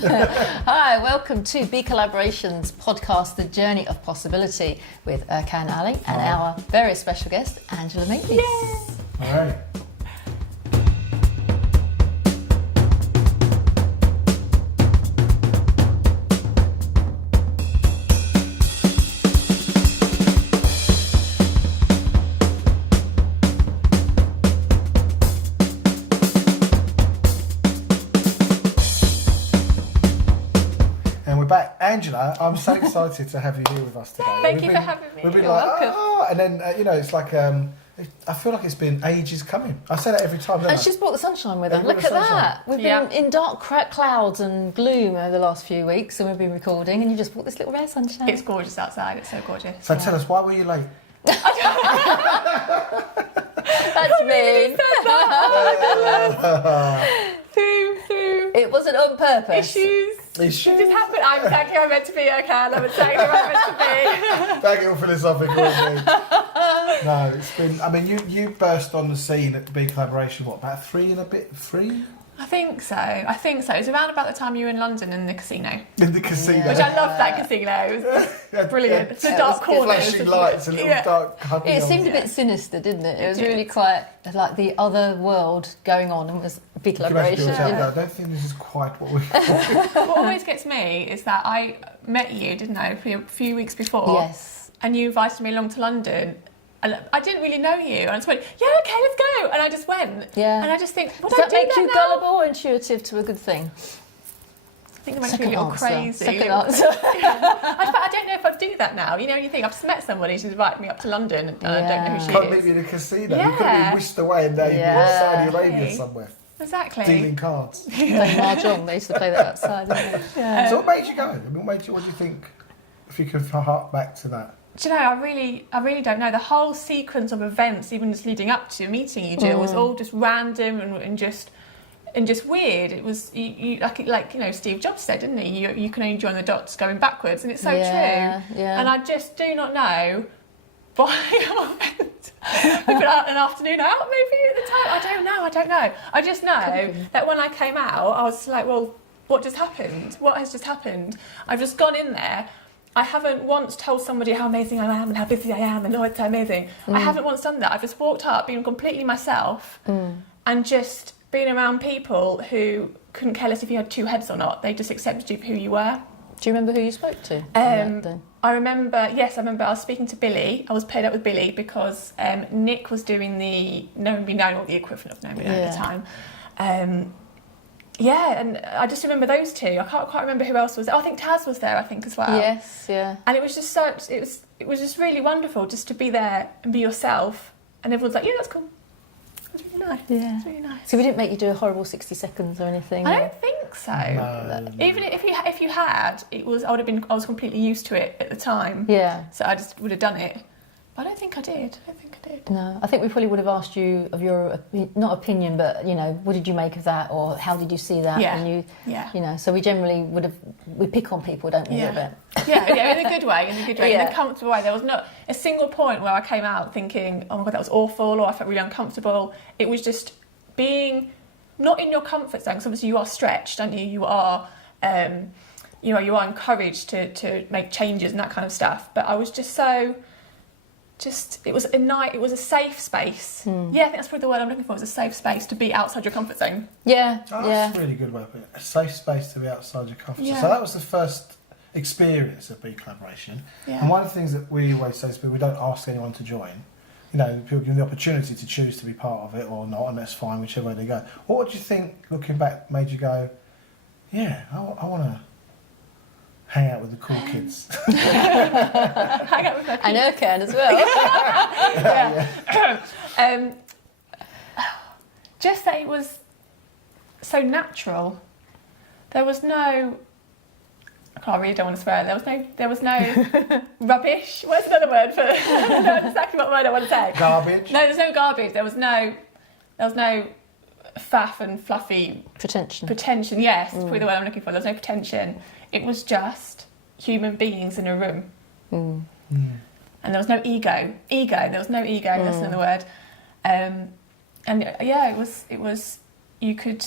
Hi, welcome to BeCollaboration's podcast, The Journey of Possibility, with Erkan Ali and our very special guest, Angela Makepeace. Yay! All right. Angela, I'm so excited to have you here with us today. Thank you for having me. We've been You're welcome. and then it's like I feel like it's been ages coming. I say that every time. Don't And I? she's brought the sunshine with her. Brought Look the at sunshine. that. We've been in dark clouds and gloom over the last few weeks, and we've been recording, and you just brought this little ray of sunshine. It's gorgeous outside. It's so gorgeous. So tell us, why were you late? That's mean. It wasn't on purpose. Issues. It just happened. I'm exactly where I'm meant to be, Erkan. I'm exactly where I'm meant to be. Back all philosophical. No, it's been. I mean, you burst on the scene at the BeCollaboration. What, about 3 and a bit? 3? I think so. It was around about the time you were in London in the casino. In the casino. Which I loved that casino. It was brilliant. The dark corners. Flashing lights, a little dark cubby. It seemed a bit sinister, didn't it? It was really quite like the other world going on, and was BeCollaboration. I don't think this is quite what we. What always gets me is that I met you, didn't I, a few weeks before? Yes. And you invited me along to London. And I didn't really know you, and I just went, yeah, okay, let's go. And I just went. Yeah. And I just think, what Does that do I do make you now? gullible or intuitive to a good thing? I think it makes me a little crazy. Second answer. I don't know if I'd do that now. You know, you think, I've just met somebody, she's invited me up to London, and I don't know who she Can't is. meet me in a casino. Yeah. You could have been whisked away and now you'd be in Saudi Arabia somewhere. Exactly. Dealing cards. Playing mahjong. They used to play that outside, didn't they? So what made you go? I mean, what do you think, if you can hark back to that? Do you know, I really don't know. The whole sequence of events, even just leading up to meeting you, Gill, was all just random and just weird. It was you like Steve Jobs said, didn't he? You can only join the dots going backwards, and it's so true. Yeah. And I just do not know why I went. We put out an afternoon out maybe at the time. I don't know. I just know that when I came out, I was like, well, what just happened? What has just happened? I've just gone in there. I haven't once told somebody how amazing I am and how busy I am and oh, it's so amazing. I haven't once done that. I've just walked up, been completely myself, and just been around people who couldn't care less if you had 2 heads or not. They just accepted you for who you were. Do you remember who you spoke to? I remember I was speaking to Billy. I was paired up with Billy because Nick was doing the Nobody Known, or the equivalent of Nobody Known at the time. And I just remember those 2. I can't quite remember who else was there. Oh, I think Taz was there, as well. Yes, yeah. And it was just it was just really wonderful just to be there and be yourself. And everyone's like, yeah, that's cool. It was really nice. Yeah. It was really nice. So we didn't make you do a horrible 60 seconds or anything? I don't think so. No. Even if you had, I was completely used to it at the time. Yeah. So I just would have done it. But I don't think I did. No, I think we probably would have asked you of your, not opinion, but, what did you make of that, or how did you see that? Yeah. And so we generally we pick on people, don't we, a little bit? Yeah, in a good way, Yeah. in a comfortable way. There was not a single point where I came out thinking, oh my God, that was awful, or I felt really uncomfortable. It was just being not in your comfort zone, because obviously you are stretched, aren't you? You are, you are encouraged to make changes and that kind of stuff. But I was just it was a safe space. Yeah, I think that's probably the word I'm looking for, is a safe space to be outside your comfort zone. Yeah, That's a really good way of putting it. A safe space to be outside your comfort zone. Yeah. So that was the first experience of BeCollaboration. Yeah. And one of the things that we always say is we don't ask anyone to join. People give them the opportunity to choose to be part of it or not, and that's fine, whichever way they go. What would you think, looking back, made you go, yeah, I want to hang out with the cool kids? Hang out with my and Erkan as well. Just that it was so natural. There was no. I really don't want to swear. There was no rubbish. What's another word for? That's exactly what word I want to say. Garbage. No, there's no garbage. There was no faff and fluffy pretension. Yes, that's probably the word I'm looking for. There was no pretension. It was just human beings in a room. And there was no ego. There was no ego. That's another word. And yeah, it was. You could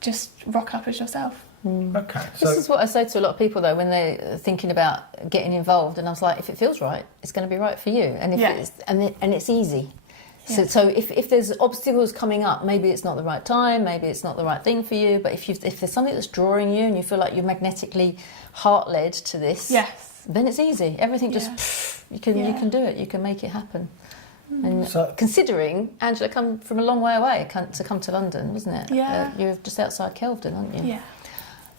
just rock up as yourself. Okay. This is what I say to a lot of people though when they're thinking about getting involved, and I was like, if it feels right, it's going to be right for you, and if it's and it's easy. Yeah. So if there's obstacles coming up, maybe it's not the right time, maybe it's not the right thing for you. But if there's something that's drawing you and you feel like you're magnetically heart-led to this, then it's easy. Everything just you can do it. You can make it happen. And considering Angela come from a long way away to come to London, wasn't it? Yeah. You're just outside Kelvedon, aren't you? Yeah.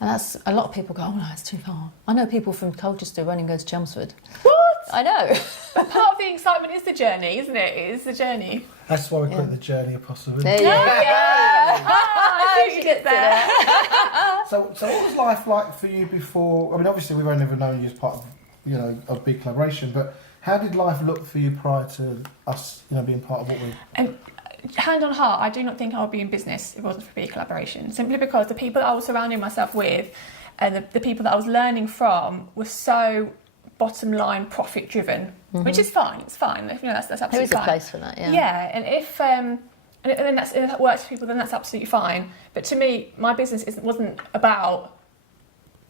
And that's a lot of people go, oh no, it's too far. I know people from Colchester who only go to Chelmsford. What? I know. But part of the excitement is the journey, isn't it? It is the journey. That's why we call it the journey of possibility. There you go. I see what you did there. So what was life like for you before? I mean, obviously we've only ever known you as part of, of BeCollaboration, but how did life look for you prior to us, being part of what we? Hand on heart, I do not think I would be in business if it wasn't for BeCollaboration. Simply because the people that I was surrounding myself with, and the people that I was learning from, were so bottom line profit driven, which is fine. It's fine. That's absolutely fine. There is a place for that. Yeah. Yeah, and if and then if that works for people, then that's absolutely fine. But to me, my business wasn't about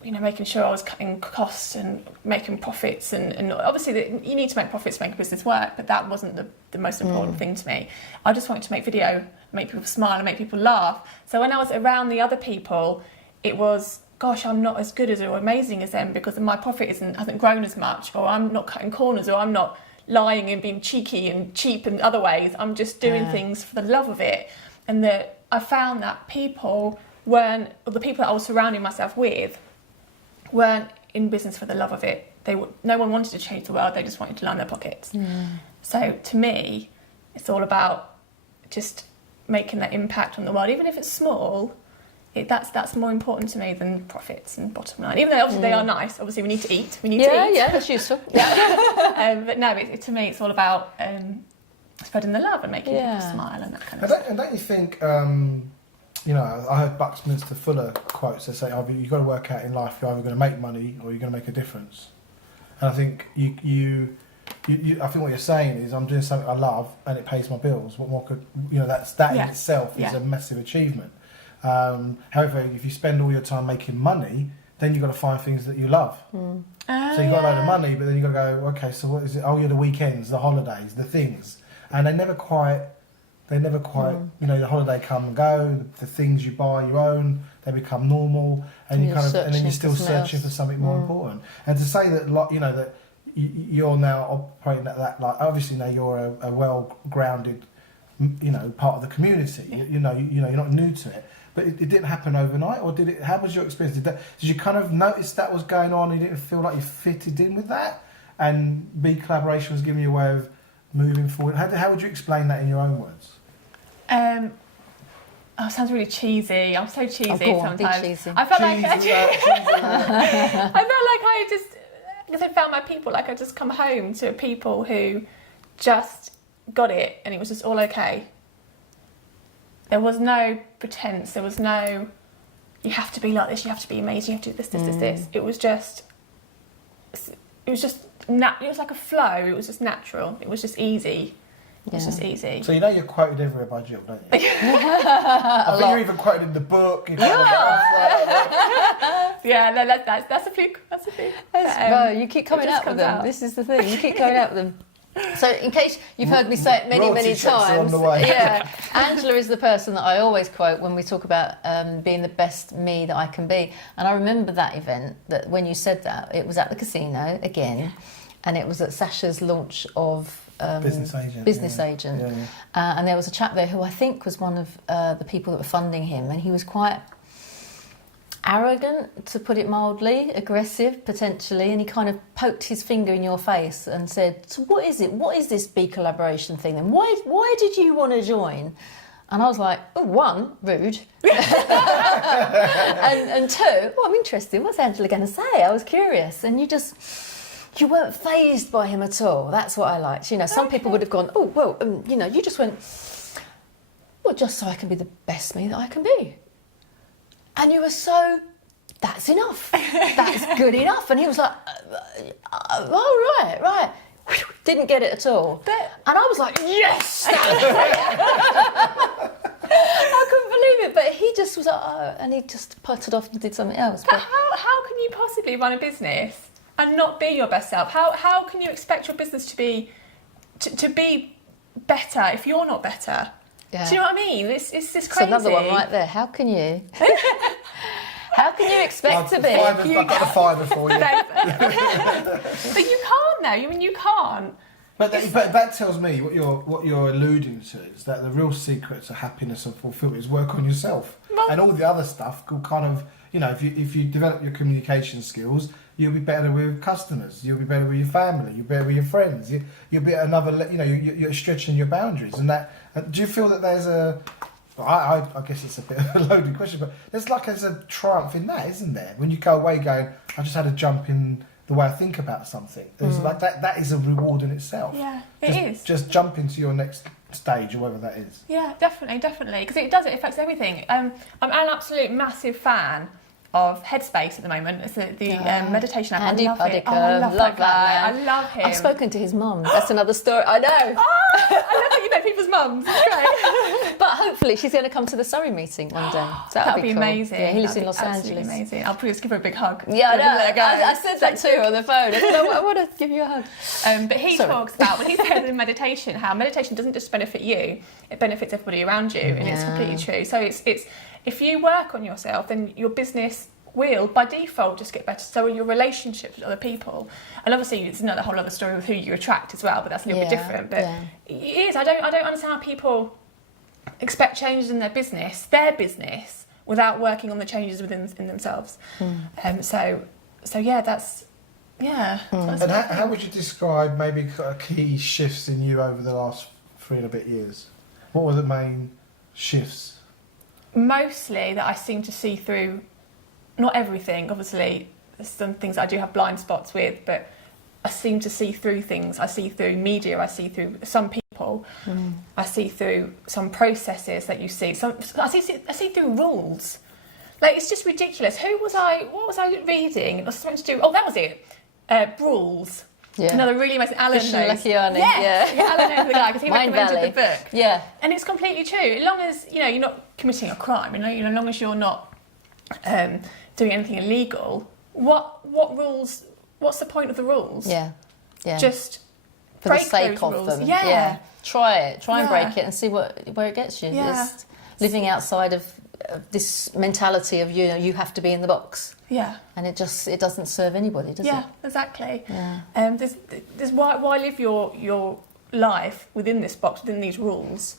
making sure I was cutting costs and making profits, and obviously you need to make profits to make a business work, but that wasn't the most important thing to me. I just wanted to make video, make people smile and make people laugh. So when I was around the other people, it was, gosh, I'm not as good as or amazing as them because my profit hasn't grown as much, or I'm not cutting corners, or I'm not lying and being cheeky and cheap in other ways. I'm just doing things for the love of it. And that I found that the people that I was surrounding myself with weren't in business for the love of it. No one wanted to change the world, they just wanted to line their pockets. So to me, it's all about just making that impact on the world, even if it's small. That's more important to me than profits and bottom line. Even though obviously they are nice. Obviously we need to eat. Yeah, that's useful. Yeah. But no, to me it's all about spreading the love and making people smile and that kind of stuff. And don't you think, I heard Buckminster Fuller quotes that say, you've got to work out in life, you're either going to make money or you're going to make a difference. And I think I think what you're saying is, I'm doing something I love and it pays my bills. What more could, that in itself is a massive achievement. However, if you spend all your time making money, then you've got to find things that you love. So you've got a load of money, but then you've got to go, okay, so what is it? Oh, yeah, the weekends, the holidays, the things. And they never quite, the holiday come and go, the things you buy, you own, they become normal, and and then you're still searching for something more important. And to say that, that you're now operating at that, obviously now you're a well-grounded, part of the community. You're not new to it. But it didn't happen overnight, or did it? How was your experience? Did you kind of notice that was going on and you didn't feel like you fitted in with that? And BeCollaboration was giving you a way of moving forward. How would you explain that in your own words? It sounds really cheesy. I'm so cheesy sometimes. Cheesy. I felt like I just, because I found my people, like I just come home to people who just got it and it was just all okay. There was no pretense. There was no, you have to be like this, you have to be amazing, you have to do this. It was just it was like a flow. It was just natural. It was just easy. It was just easy. So you're quoted everywhere by Gill, don't you? I think you're even quoted in the book. Yeah, no, that's a fluke. That's a fluke. You keep coming out with them. This is the thing. You keep coming out with them. So, in case you've heard me say it many times, Angela is the person that I always quote when we talk about being the best me that I can be. And I remember that event, that when you said that, it was at the casino again, and it was at Sasha's launch of Business Agent. Yeah. And there was a chap there who I think was one of the people that were funding him, and he was quite arrogant, to put it mildly, aggressive potentially, and he kind of poked his finger in your face and said, so what is it? What is this BeCollaboration thing then? Why did you want to join? And I was like, oh, one, rude. and two, I'm interested. What's Angela going to say? I was curious. And you weren't fazed by him at all. That's what I liked. Some people would have gone, oh, well, you just went, well, just so I can be the best me that I can be. And you were so, that's enough. That's good enough. And he was like, oh, right. Didn't get it at all. And I was like, yes! I couldn't knew it, but he just was like, oh, and he just puttered off and did something else. But how can you possibly run a business and not be your best self? How can you expect your business to be better if you're not better? Yeah. Do you know what I mean? It's just crazy. It's another one right there. How can you? How can you expect to be? I've got a fiver for you. But you can't, though. I mean, you can't. But that tells me what you're alluding to is that the real secret to happiness and fulfillment is work on yourself, and all the other stuff will kind of, if you develop your communication skills, you'll be better with customers, you'll be better with your family, you'll be better with your friends, you'll be at another, you're stretching your boundaries, and that. Do you feel that there's a? I guess it's a bit of a loaded question, but there's a triumph in that, isn't there? When you go away going, I just had a jump in the way I think about something. There's like that is a reward in itself. Yeah, it is. Just jump into your next stage or whatever that is. Yeah, definitely, because it affects everything. I'm an absolute massive fan of Headspace at the moment. It's the meditation app. Andy I love it. Puddicker, I love that guy. man. I love him. I've spoken to his mum. That's another story. I know. I love that you know people's mums. It's great. But hopefully she's going to come to the Surrey meeting one day. So That'd be cool. amazing. Yeah, he lives That'd in Los be absolutely Angeles. amazing. I'll probably just give her a big hug. Yeah, I know. Let her go. I said that to her on the phone. I said, I want to give you a hug. But he talks about, when he says in meditation, how meditation doesn't just benefit you, it benefits everybody around you, and it's completely true. So it's if you work on yourself, then your business will, by default, just get better. So will your relationships with other people. And obviously, it's another whole other story of who you attract as well, but that's a little bit different. But it is. I don't understand how people expect changes in their business, without working on the changes within themselves. So yeah, that's. And how would you describe maybe key shifts in you over the last 3 and a bit years? What were the main shifts? Mostly that I seem to see through, not everything, obviously, there's some things I do have blind spots with, but I seem to see through things. I see through media, I see through some people, I see through some processes that you see. I see through rules. Like, it's just ridiculous. What was I reading? It was something to do, that was it. Rules. Yeah. Another really amazing, Alan knows. Alan knows the guy, because he recommended the book. Yeah. And it's completely true. As long as, you're not committing a crime, as long as you're not doing anything illegal, what rules, what's the point of the rules? Yeah. Just for the sake of them. Yeah. Try and break it and see where it gets you. Yeah. Just living outside of this mentality of you have to be in the box. Yeah. And it doesn't serve anybody, does it? Yeah, exactly. Yeah. There's why live your life within this box, within these rules.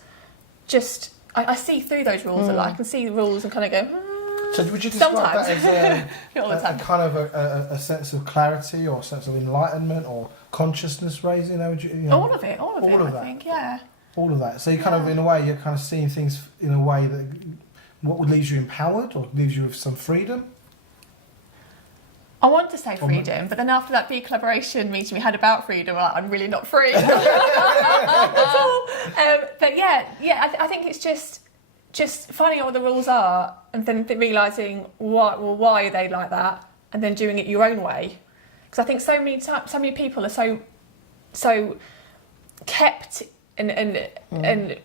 Just I see through those rules a lot. I can see the rules and kind of go. So would you describe sometimes. that as a a kind of a sense of clarity or a sense of enlightenment or consciousness raising? All of it, I think, yeah. All of that. So you kind of, in a way, you're kind of seeing things in a way that what would leave you empowered or leaves you with some freedom? I want to say freedom, but then after that BeCollaboration meeting we had about freedom, I'm really not free at all. But I think it's just finding out what the rules are and then realising why are they like that, and then doing it your own way. Because I think so many people are so kept and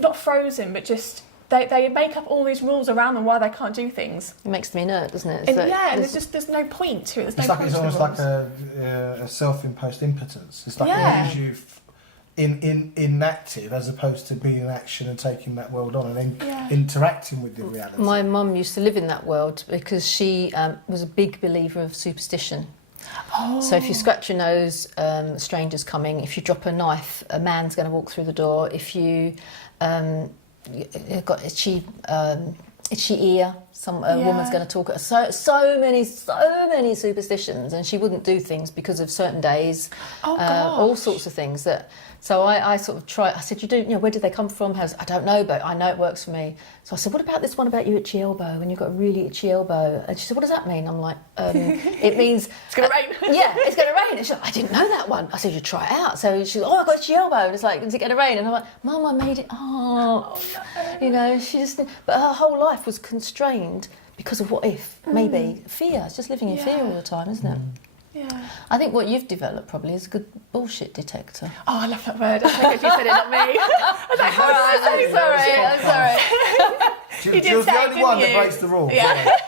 not frozen, but just they make up all these rules around them why they can't do things. It makes me nerd, doesn't it? And there's no point to it. It's almost like a self-imposed impotence. It's like it leaves you inactive as opposed to being in action and taking that world on and then interacting with the reality. My mum used to live in that world because she was a big believer of superstition. So if you scratch your nose, a stranger's coming. If you drop a knife, a man's going to walk through the door. If you got itchy ear, a woman's going to talk at her. So many superstitions, and she wouldn't do things because of certain days. All sorts of things that. So I sort of tried. I said, where did they come from? I don't know, but I know it works for me. So I said, what about this one about your itchy elbow? When you've got a really itchy elbow? And she said, what does that mean? I'm like, it means it's going to rain. Yeah, it's going to rain. And she's like, I didn't know that one. I said, you try it out. So she's like, I've got itchy elbow. And it's like, is it going to rain? And I'm like, Mum, I made it. No. She just. But her whole life was constrained because of what if, maybe fear. It's just living in fear all the time, isn't it? Yeah. I think what you've developed probably is a good bullshit detector. Oh, I love that word. I think you said it, not me. I was like, I'm sorry. Jill's the only one that breaks the rules. Yeah.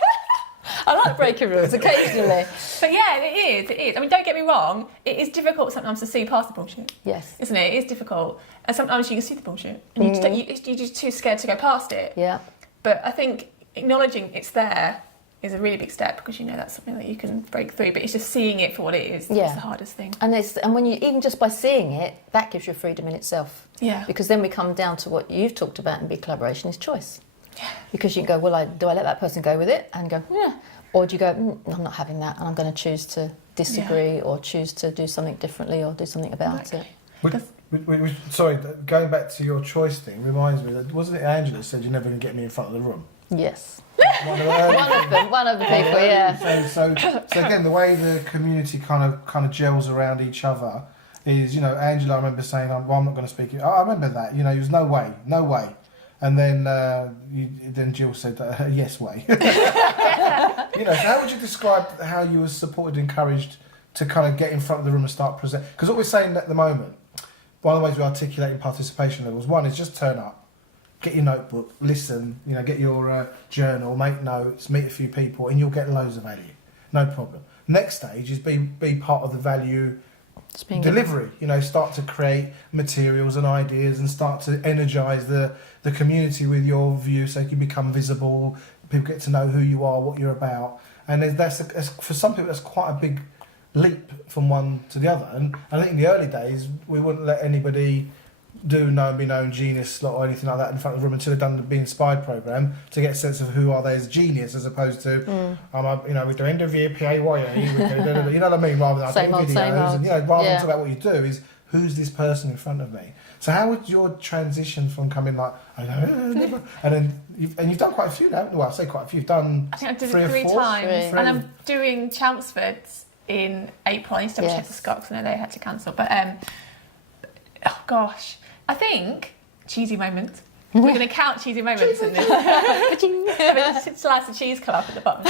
I like breaking rules occasionally. But yeah, it is. I mean, don't get me wrong, it is difficult sometimes to see past the bullshit. Yes. Isn't it? It is difficult. And sometimes you can see the bullshit. And you're just too scared to go past it. Yeah. But I think acknowledging it's there is a really big step, because you know that's something that you can break through. But it's just seeing it for what it is that's the hardest thing. And when you, even just by seeing it, that gives you freedom in itself. Yeah. Because then we come down to what you've talked about in BeCollaboration is choice. Yeah. Because you can go, well, do I let that person go with it? And go, yeah. Or do you go, I'm not having that, and I'm going to choose to disagree or choose to do something differently or do something about it. Sorry, going back to your choice thing reminds me that, wasn't it Angela that said you're never going to get me in front of the room? Yes. One of the people, yeah. So again, the way the community kind of gels around each other is, Angela, I remember saying, well, I'm not going to speak. I remember that. There was no way. And then Gill said, yes way. So how would you describe how you were supported, encouraged to kind of get in front of the room and start presenting? Because what we're saying at the moment, one of the ways we're articulating participation levels, one is just turn up, get your notebook, listen, get your journal, make notes, meet a few people, and you'll get loads of value. No problem. Next stage is be part of the value delivery. Start to create materials and ideas and start to energise the community with your view, so you can become visible. People get to know who you are, what you're about, and for some people that's quite a big leap from one to the other. And I think in the early days we wouldn't let anybody do known be known genius slot or anything like that in front of the room until they've done the Be Inspired programme to get a sense of who are they as genius, as opposed to we do interview PAYE, you know what I mean, rather than same old, videos, and rather than talk about what you do is who's this person in front of me. So how would your transition from coming like and then you've done quite a few now? Well, I say quite a few. You've done I think I did three it or 3 four? times, Three. and I'm doing Chelmsford's in April. I need to double check the Scott because I know they had to cancel. But oh gosh, I think cheesy moment. We're going to count cheesy moments in this. Slice of cheese come up at the bottom.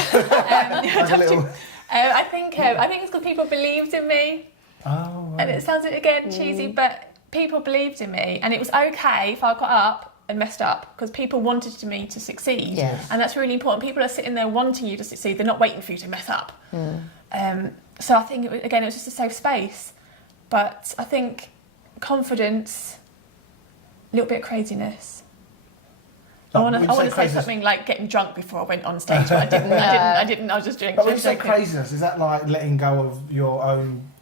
I think it's because people believed in me. Oh, right. And it sounds again cheesy, but people believed in me, and it was okay if I got up and messed up, because people wanted me to succeed. Yes. And that's really important. People are sitting there wanting you to succeed. They're not waiting for you to mess up. So I think it was just a safe space. But I think confidence, a little bit of craziness. I want to say something like getting drunk before I went on stage, but I didn't. I was just doing. But when you say craziness, is that like letting go of your own,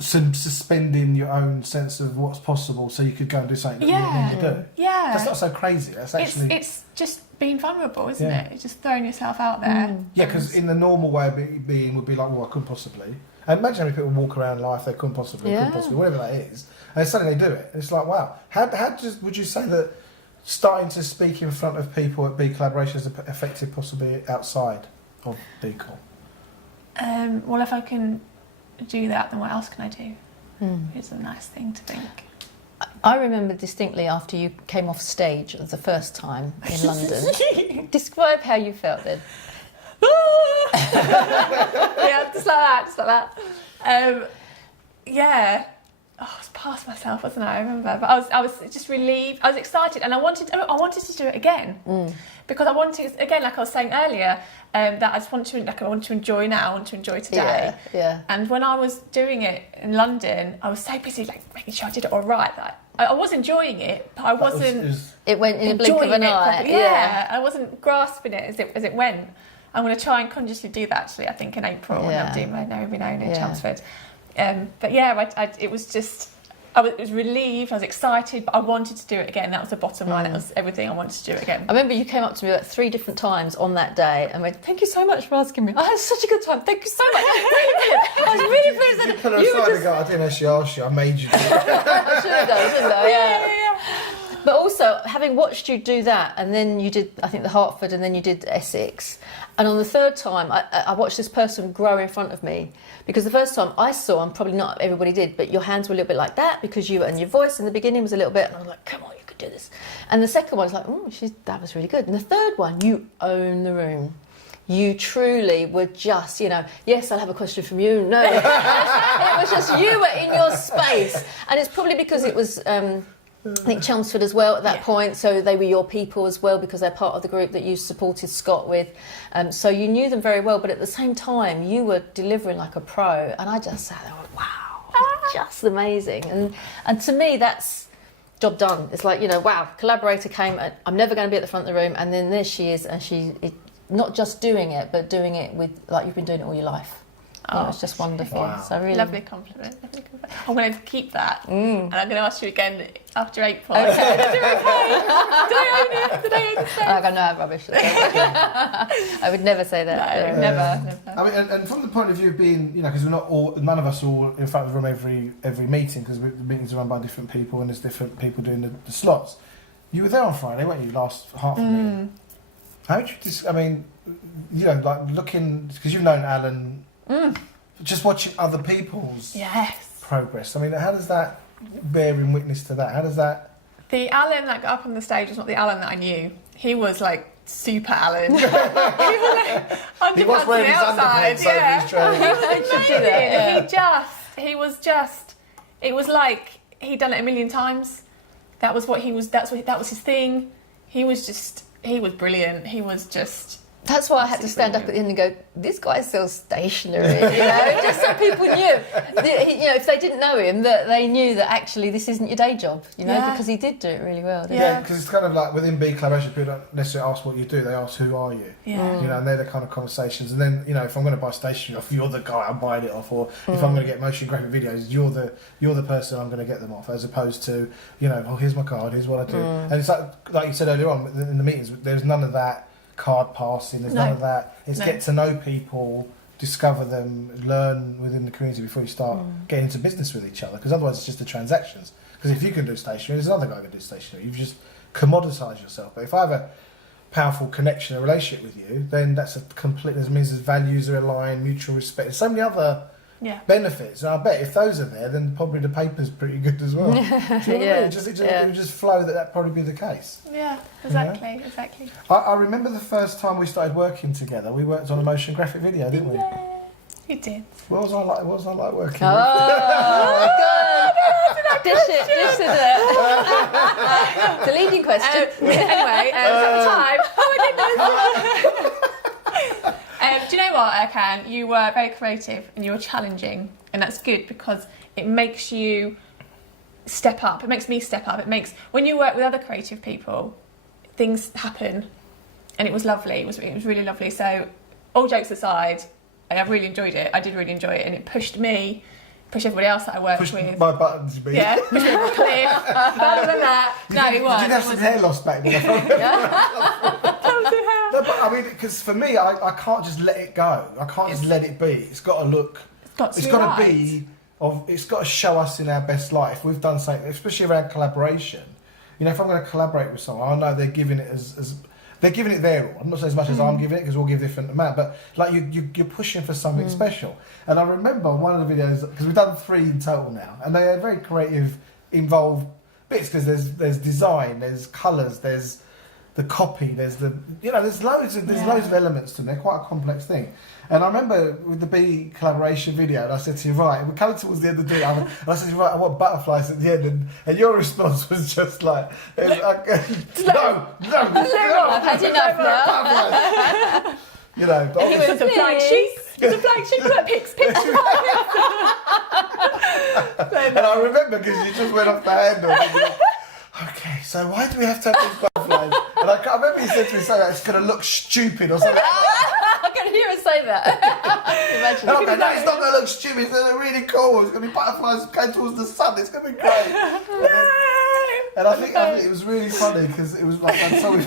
suspending your own sense of what's possible, so you could go and do something that you didn't need to do? Yeah, that's not so crazy. That's actually it's just being vulnerable, isn't it? It's just throwing yourself out there. Yeah, because in the normal way of being would be like, well, I couldn't possibly. And imagine how many people walk around life they couldn't possibly, whatever that is, and suddenly they do it. It's like, wow. How would you say that starting to speak in front of people at BeCollaboration is effective, possibly outside of BeColl? Well, if I can do that, then what else can I do? It's a nice thing to think. I remember distinctly after you came off stage the first time in London. Describe how you felt then. Yeah, just like that. I was past myself, wasn't I? I remember, but I was just relieved. I was excited, and I wanted to do it again because I wanted, again, like I was saying earlier, that I want to enjoy now. I want to enjoy today. Yeah. And when I was doing it in London, I was so busy making sure I did it all right that I was enjoying it, but I wasn't. It went in a blink of an eye. Yeah, I wasn't grasping it as it went. I'm going to try and consciously do that, actually, I think, in April when I'm doing my Know Me Known in Chelmsford. But yeah, it was just, I was relieved, I was excited, but I wanted to do it again. That was the bottom line. That was everything I wanted to do again. I remember you came up to me like 3 different times on that day and went, thank you so much for asking me. I had such a good time. Thank you so much. I was really pleased. Did you pull her aside and go, I didn't actually ask you, I made you do it. I should have done, shouldn't I? Yeah. But also, having watched you do that, and then you did, I think, the Hertford, and then you did Essex. And on the third time, I watched this person grow in front of me. Because the first time I saw, and probably not everybody did, but your hands were a little bit like that, because and your voice in the beginning was a little bit, and I was like, come on, you could do this. And the second one was like, that was really good. And the third one, you own the room. you truly were just, you know, yes, I'll have a question from you. No, it was just you were in your space. And it's probably because it was, I think, Chelmsford as well at that point. So they were your people as well because they're part of the group that you supported Scott with. So you knew them very well. But at the same time, you were delivering like a pro. And I just sat there, wow, just amazing. And to me, that's job done. It's like, you know, wow, collaborator came. I'm never going to be at the front of the room. And then there she is. And not just doing it, but doing it with, like, you've been doing it all your life. Oh, it's just wonderful. Wow. So really Lovely compliment. I'm going to keep that, and I'm going to ask you again after April. Okay. Did I own it? Did I own the space? I know rubbish. I would never say that. No, never. I mean, and from the point of view of being, you know, because none of us are all in front of the room every meeting, because the meetings are run by different people and there's different people doing the slots. You were there on Friday, weren't you? Last half of the meeting. How would you I mean, you know, like looking, because you've known Alan, just watching other people's progress. I mean, how does that bear in witness to that? How does that? The Alan that got up on the stage was not the Alan that I knew. He was like super Alan. He was like 100 He was pounds on wearing the his outside. underpants over his trousers. He was amazing. It was like he'd done it a million times. That was what he was. That was his thing. He was brilliant. He was just. That's why I had to stand up at the end and go, this guy sells stationery, you know, just so people knew. You know, if they didn't know him, that they knew that actually this isn't your day job, you know, because he did do it really well. Yeah, because it's kind of like within BeCollaboration, people don't necessarily ask what you do, they ask who are you? Yeah. You know, and they're the kind of conversations. And then, you know, if I'm going to buy stationery off, you're the guy I'm buying it off. Or if I'm going to get motion graphic videos, you're the person I'm going to get them off, as opposed to, you know, oh, here's my card, here's what I do. And it's like you said earlier on in the meetings, there's none of that card passing, there's none of that. It's get to know people, discover them, learn within the community before you start getting into business with each other, because otherwise it's just the transactions. Because if you can do stationery, there's another guy who can do stationery. You've just commoditise yourself. But if I have a powerful connection, a relationship with you, then that's a complete, that means there's values are aligned, mutual respect, there's so many other benefits. And I bet if those are there, then probably the paper's pretty good as well. Do you know what I mean? It would just flow that'd probably be the case. Yeah, exactly, you know? Exactly. I remember the first time we started working together, we worked on a motion graphic video, didn't we? Yeah, you did. What was I like working Oh, God. Dish it. It's a leading question. Anyway, at the time. Oh, I didn't know. Do you know what, Erkan? You were very creative and you were challenging, and that's good because it makes you step up. It makes me step up. It makes, when you work with other creative people, things happen, and it was lovely. It was really lovely. So, all jokes aside, I really enjoyed it. I did really enjoy it, and it pushed me, pushed everybody else that I worked with. My buttons, me. Yeah, pushed me over a cliff. Other than that, You did have some hair loss back then. No, but I mean, because for me, I can't just let it go. I can't just let it be. It's got to look. It's got to be. It's got to show us in our best light. If we've done something, especially around collaboration. You know, if I'm going to collaborate with someone, I know they're giving it as they're giving it their all. I'm not saying as much as I'm giving it, because we'll give different amount. But like you're pushing for something special. And I remember one of the videos, because we've done 3 in total now, and they are very creative, involved bits, because there's design, there's colours, there's the copy, there's loads of elements to them. They're quite a complex thing. And I remember with the BeCollaboration video, and I said to you, right, we're coming towards the end of the day, and I said to you, right, I want butterflies at the end, and your response was just like, no, I've had enough now. You know, but he was a blank sheet. It's a blank sheet. Look, pics. And I remember because you just went off the handle. Okay, so why do we have to have these butterflies? And I remember you said to me something like, it's going to look stupid or something. I can hear her say that. Imagine. No, it's not going to look stupid, it's going to look really cool. It's going to be butterflies going towards the sun, it's going to be great. And I think it was really funny because it was like until we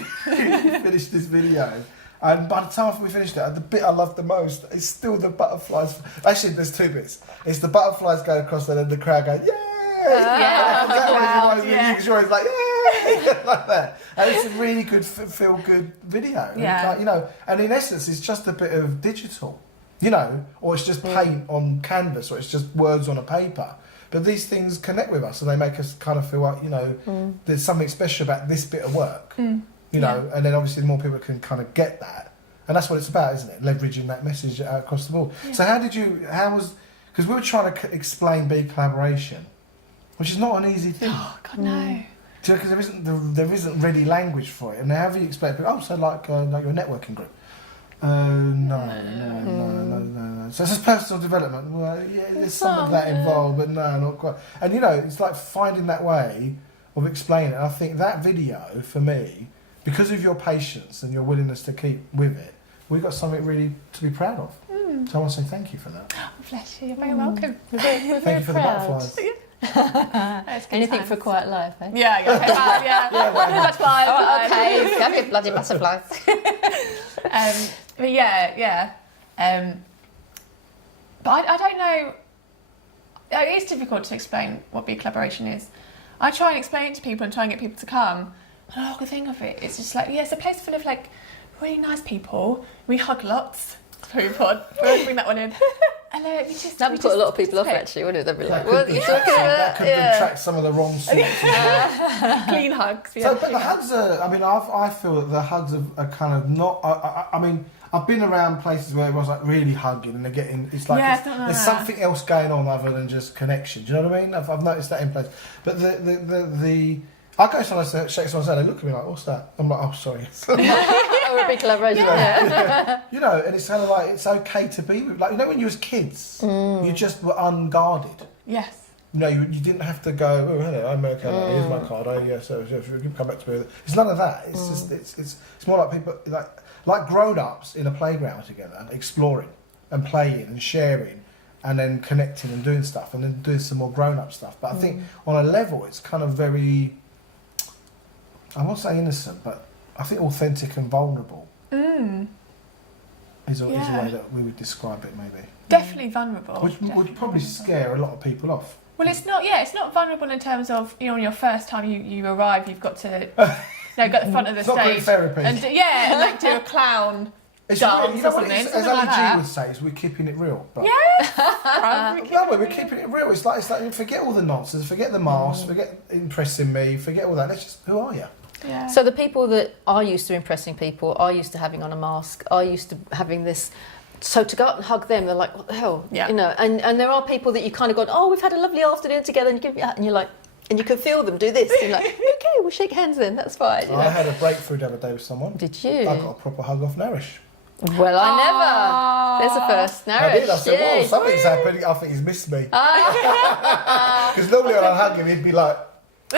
finished this video. And by the time we finished it, the bit I loved the most is still the butterflies. Actually, there's 2 bits. It's the butterflies going across there and the crowd going, yeah! Because you're always like, yeah! Like that. And it's a really good, feel-good video. Yeah. Like, you know, and in essence, it's just a bit of digital, you know, or it's just paint on canvas, or it's just words on a paper. But these things connect with us and they make us kind of feel like, you know, there's something special about this bit of work. You know, and then obviously the more people can kind of get that, And that's what it's about, isn't it? Leveraging that message across the board. Yeah. So because we were trying to explain BeCollaboration, which is not an easy thing. Oh, God, no. Because there isn't ready language for it. And how do you explain it? Oh, so like your networking group. No. So it's just personal development. Well, yeah, there's some of that involved, but no, not quite. And it's like finding that way of explaining it. I think that video, for me, because of your patience and your willingness to keep with it, we've got something really to be proud of. So I want to say thank you for that. Oh, bless you, you're very welcome. We're very Thank you for the proud. butterflies. Anything for a quiet life, eh? Yeah. Butterflies. Oh, okay, have your bloody butterflies. But yeah. But I don't know. It is difficult to explain what BeCollaboration is. I try and explain it to people and try and get people to come. And the thing of it, it's just like, it's a place full of like really nice people. We hug lots. Food pod. We'll bring that one in. And we just That would put a lot of people off, actually, wouldn't it? They'd be like, what are you talking about? That could attract some of the wrong sorts of clean hugs. So, but the hugs are, I feel that the hugs are kind of not, I've been around places where everyone's like really hugging and they're getting, it's like, there's something else going on other than just connection. Do you know what I mean? I've noticed that in places. But I go somewhere, shake someone's hand, they look at me like, what's that? I'm like, oh, sorry. Or a BeCollaboration. Yeah. And it's kind of like, it's okay to be with, like, when you was kids, you just were unguarded. Yes. You didn't have to go, oh, hello, I'm Erkan, here's my card, so you can come back to me. It's none of that. It's just, it's more like people, like grown-ups in a playground together, exploring and playing and sharing and then connecting and doing stuff and then doing some more grown-up stuff. But I think on a level, it's kind of very, I won't say innocent, but I think authentic and vulnerable is a way that we would describe it, maybe. Definitely vulnerable. Which would probably scare a lot of people off. Well, it's not vulnerable in terms of, on your first time you arrive, you've got to go at the front of the stage. Not group therapy. And do a clown dance or something. As Ali G would say, is we're keeping it real. But we're keeping it real. It's like forget all the nonsense, forget the mask, forget impressing me, forget all that. Let's just, who are you? Yeah. So the people that are used to impressing people, are used to having on a mask, are used to having this. So to go up and hug them, they're like, what the hell? Yeah. And there are people that you kind of go, oh, we've had a lovely afternoon together, and you're like, and you can feel them do this. And you're like, okay, we'll shake hands then, that's fine. I had a breakthrough the other day with someone. Did you? I got a proper hug off Narish. Well, I never. There's a first. Narish. I did. I said, well, something's happening. I think he's missed me. Because normally when I hug him, he'd be like... I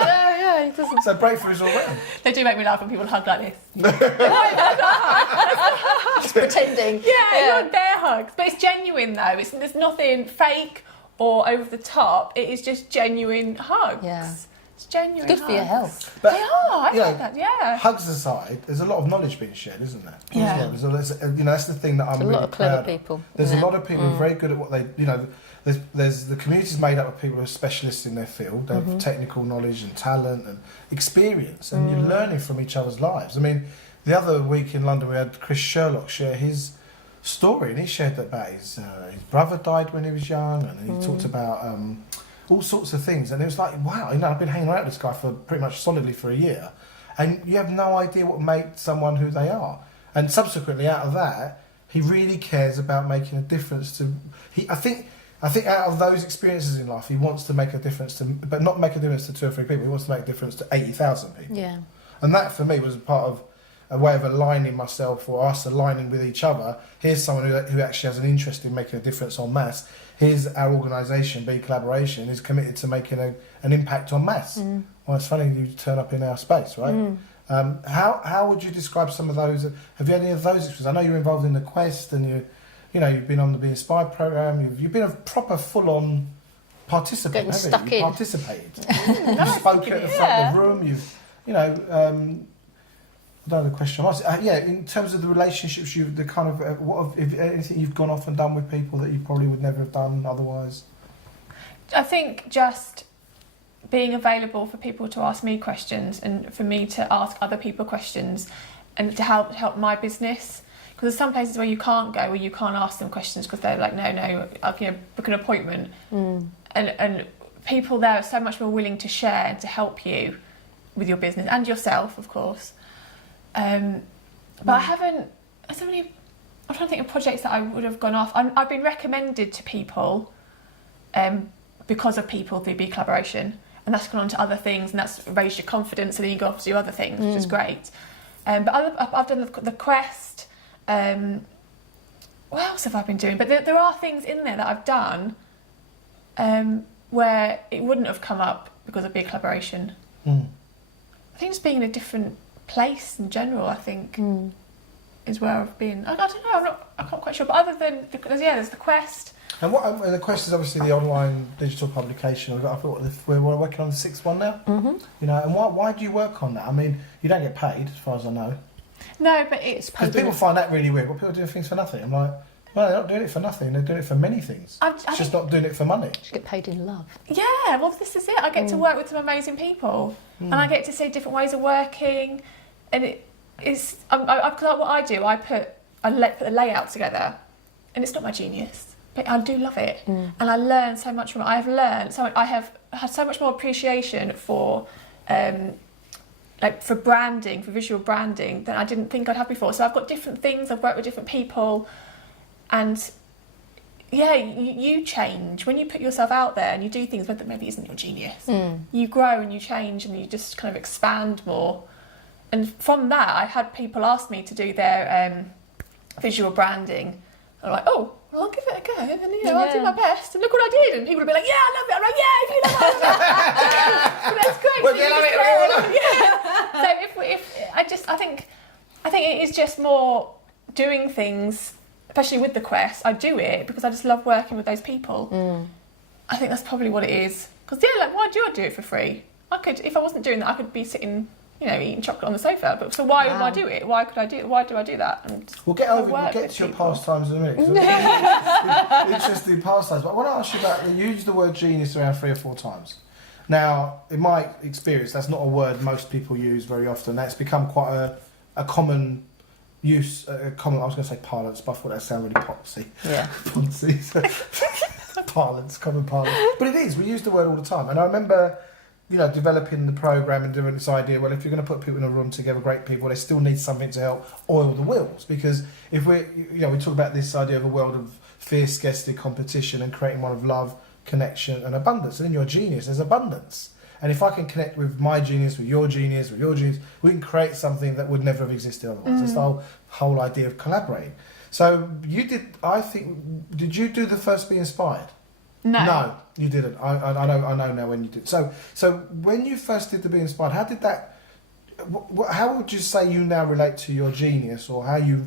know, yeah, he doesn't. So breakthroughs all round. They do make me laugh when people hug like this. Just pretending. Yeah, not their hugs. But it's genuine though. There's nothing fake or over the top. It is just genuine hugs. Yeah. It's genuine It's good hugs. for your health. But, they are, I like that, yeah. Hugs aside, there's a lot of knowledge being shared, isn't there? Yeah. That's the thing that I'm There's a really lot of clever proud people. of. There's a lot of people who are very good at what they, there's the community's made up of people who are specialists in their field. They have technical knowledge and talent and experience, and you're learning from each other's lives. I mean, the other week in London, we had Chris Sherlock share his story, and he shared about his brother died when he was young, and he talked about all sorts of things. And it was like, wow, I've been hanging around with this guy for pretty much solidly for a year, and you have no idea what made someone who they are. And subsequently, out of that, he really cares about making a difference to. I think out of those experiences in life, he wants to make a difference to, but not make a difference to 2 or 3 people. He wants to make a difference to 80,000 people. Yeah. And that, for me, was part of a way of aligning myself, or us aligning with each other. Here's someone who actually has an interest in making a difference en masse. Here's our organisation, BeCollaboration, is committed to making an impact en masse. Well, it's funny you turn up in our space, right? How would you describe some of those? Have you had any of those experiences? I know you're involved in the Quest, and you've been on the Be Inspired programme. You've been a proper full-on participant, haven't you? You've participated. You've spoken at the front of the room. I don't know the question. In terms of the relationships, if anything you've gone off and done with people that you probably would never have done otherwise? I think just being available for people to ask me questions, and for me to ask other people questions, and to help my business. Because there's some places where you can't go, where you can't ask them questions because they're like, no, book an appointment. And people there are so much more willing to share and to help you with your business and yourself, of course. But I haven't is there any, I'm trying to think of projects that I would have gone off. I've been recommended to people because of people through BeCollaboration, and that's gone on to other things, and that's raised your confidence, and then you go off to do other things, which is great. But I've done the Quest. What else have I been doing? But there are things in there that I've done where it wouldn't have come up because of BeCollaboration. I think just being in a different place in general, I think, is where I've been. I don't know, I'm not quite sure. But other than, there's the Quest. And the Quest is obviously the online digital publication. I thought we're working on the 6th one now. You know, and why do you work on that? I mean, you don't get paid, as far as I know. No, but it's because people find that really weird. Well, people do things for nothing. I'm like, well, they're not doing it for nothing. They're doing it for many things. It's just not doing it for money. You should get paid in love. Yeah, well, this is it. I get to work with some amazing people, and I get to see different ways of working. And it's what I do. I put the layout together, and it's not my genius, but I do love it, and I learn so much from it. I've learned so much. I have had so much more appreciation for. For branding, for visual branding, than I didn't think I'd have before. So I've got different things, I've worked with different people, and yeah, you change. When you put yourself out there and you do things that maybe isn't your genius, you grow and you change and you just kind of expand more. And from that, I had people ask me to do their visual branding. I'm like, oh, well, I'll give it a go, and I'll do my best, and look what I did. And people would be like, yeah, I love it. I'm like, yeah, if you love it, I love it. That's great. Well, you love it. So I think it is just more doing things, especially with the Quest. I do it because I just love working with those people. I think that's probably what it is. Because why do I do it for free? I could, if I wasn't doing that, I could be sitting, eating chocolate on the sofa. But so why would I do it? Why could I do it? Why do I do that? And we'll get to your pastimes in a minute. Interesting pastimes. But I want to ask you about, you used the word genius around 3 or 4 times. Now, in my experience, that's not a word most people use very often. That's become quite a common use, I was going to say parlance, but I thought that sounded really poxy. Yeah. Parlance, common parlance. But it is, we use the word all the time. And I remember, developing the programme and doing this idea, well, if you're going to put people in a room together, great people, they still need something to help oil the wheels. Because if we talk about this idea of a world of fierce, scarcity, competition, and creating one of love, connection and abundance. And in your genius, there's abundance. And if I can connect with my genius, with your genius, we can create something that would never have existed otherwise. That's the whole idea of collaborating. So did you do the first Be Inspired? No, you didn't. I know now when you did. So when you first did the Be Inspired, how did that, how would you say you now relate to your genius, or how you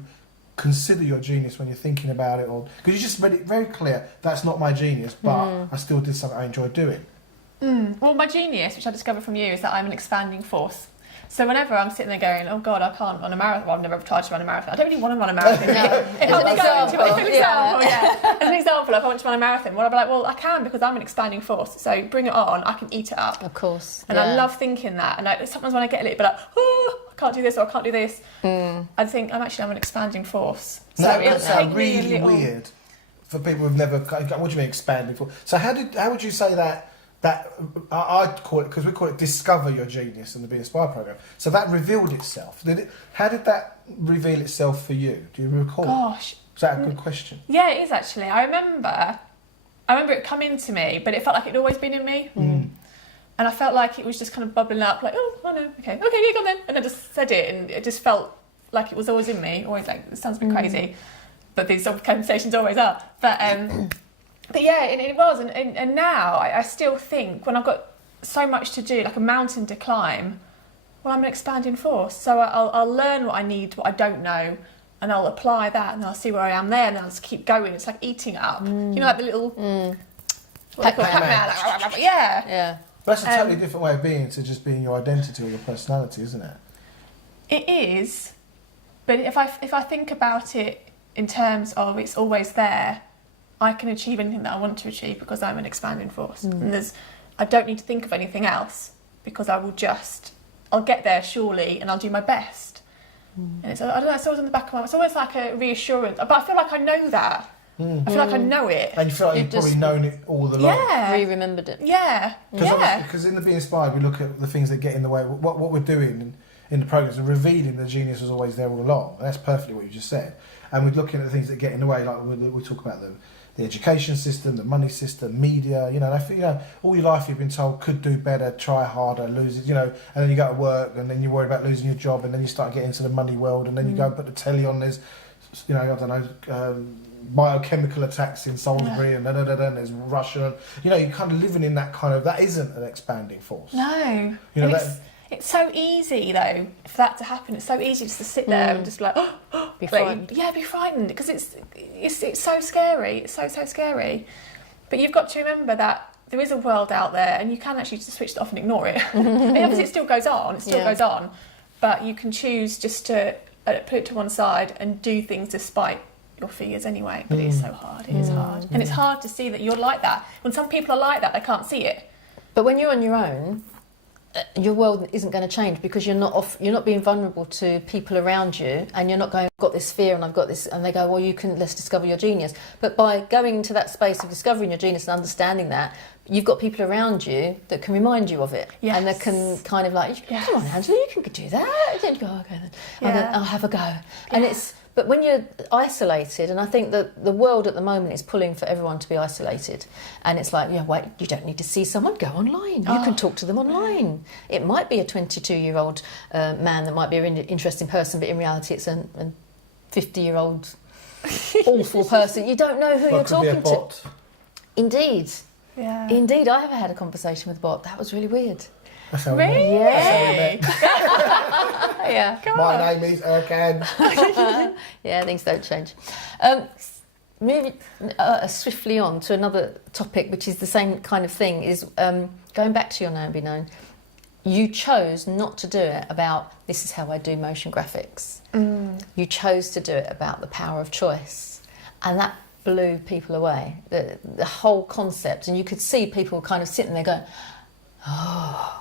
consider your genius when you're thinking about it? Or because you just made it very clear, that's not my genius, but I still did something I enjoyed doing. Well, my genius, which I discovered from you, is that I'm an expanding force. So whenever I'm sitting there going, oh God, I can't run a marathon. Well, I've never tried to run a marathon. I don't really want to run a marathon. As an example, if I want to run a marathon, well, I'd be like, well, I can because I'm an expanding force. So bring it on, I can eat it up. Of course. And I love thinking that. And sometimes when I get a little bit like, oh, I can't do this or I can't do this, I think I'm an expanding force. So that sounds really weird for people who've never. What do you mean expanding force? So how would you say that? That I'd call it, because we call it discover your genius in the Be Inspired programme. So that revealed itself. How did that reveal itself for you? Do you recall? Gosh, is that a good question? Yeah, it is actually. I remember it coming to me, but it felt like it'd always been in me, and I felt like it was just kind of bubbling up, like, oh no, okay, you go then, and I just said it, and it just felt like it was always in me. Always like, it sounds a bit crazy, but these sort of conversations always are. But yeah, it was, and now I still think when I've got so much to do, like a mountain to climb, well, I'm an expanding force. So I'll learn what I need, what I don't know, and I'll apply that, and I'll see where I am there, and I'll just keep going. It's like eating it up. Like the little Pac-Man. Yeah. But that's a totally different way of being to just being your identity or your personality, isn't it? It is, but if I think about it in terms of it's always there, I can achieve anything that I want to achieve because I'm an expanding force. And I don't need to think of anything else because I'll get there surely and I'll do my best. And I don't know, it's always in the back of my mind. It's almost like a reassurance. But I feel like I know that. I feel like I know it. And you feel like you've probably known it all the long. Yeah. Re-remembered it. Yeah. Because in the Be Inspired, we look at the things that get in the way, what we're doing. in the progress of revealing the genius was always there all along. And that's perfectly what you just said. And we're looking at the things that get in the way, like we talk about the education system, the money system, media. You know, all your life you've been told could do better, try harder, lose it. You know, and then you go to work, and then you worry about losing your job, and then you start getting into the money world, and then you go and put the telly on. There's, you know, I don't know, biochemical attacks in Salisbury, and and there's Russia. You know, you're kind of living in that kind of, that isn't an expanding force. No. You know, It's so easy though for that to happen. It's so easy just to sit there and just be like, be frightened. Be frightened because it's so scary. It's so scary. But you've got to remember that there is a world out there, and you can actually just switch it off and ignore it. I mean, obviously, it still goes on. It still goes on, but you can choose just to put it to one side and do things despite your fears anyway. But it is so hard. It is hard, and it's hard to see that you're like that. When some people are like that, they can't see it. But when you're on your own, your world isn't going to change because you're not being vulnerable to people around you, and you're not going, I've got this fear and I've got this, and they go, well, let's discover your genius. But by going into that space of discovering your genius and understanding that, you've got people around you that can remind you of it. Yes. And they can kind of like, come on, Angela, you can do that. And you go, okay then. And then I'll have a go. And but when you're isolated, and I think that the world at the moment is pulling for everyone to be isolated, and it's like, wait, you don't need to see someone, go online. You can talk to them online. It might be a 22-year-old man that might be an interesting person, but in reality it's a 50-year-old awful person. You don't know who you're talking to. Indeed. Yeah. Indeed, I have had a conversation with a bot. That was really weird. That's how we Really? met. Yeah. My name is Erkan. Yeah, things don't change. Moving swiftly on to another topic, which is the same kind of thing, is going back to your Know and Be Known. You chose not to do it about, this is how I do motion graphics. You chose to do it about the power of choice. And that blew people away, the whole concept. And you could see people kind of sitting there going, oh.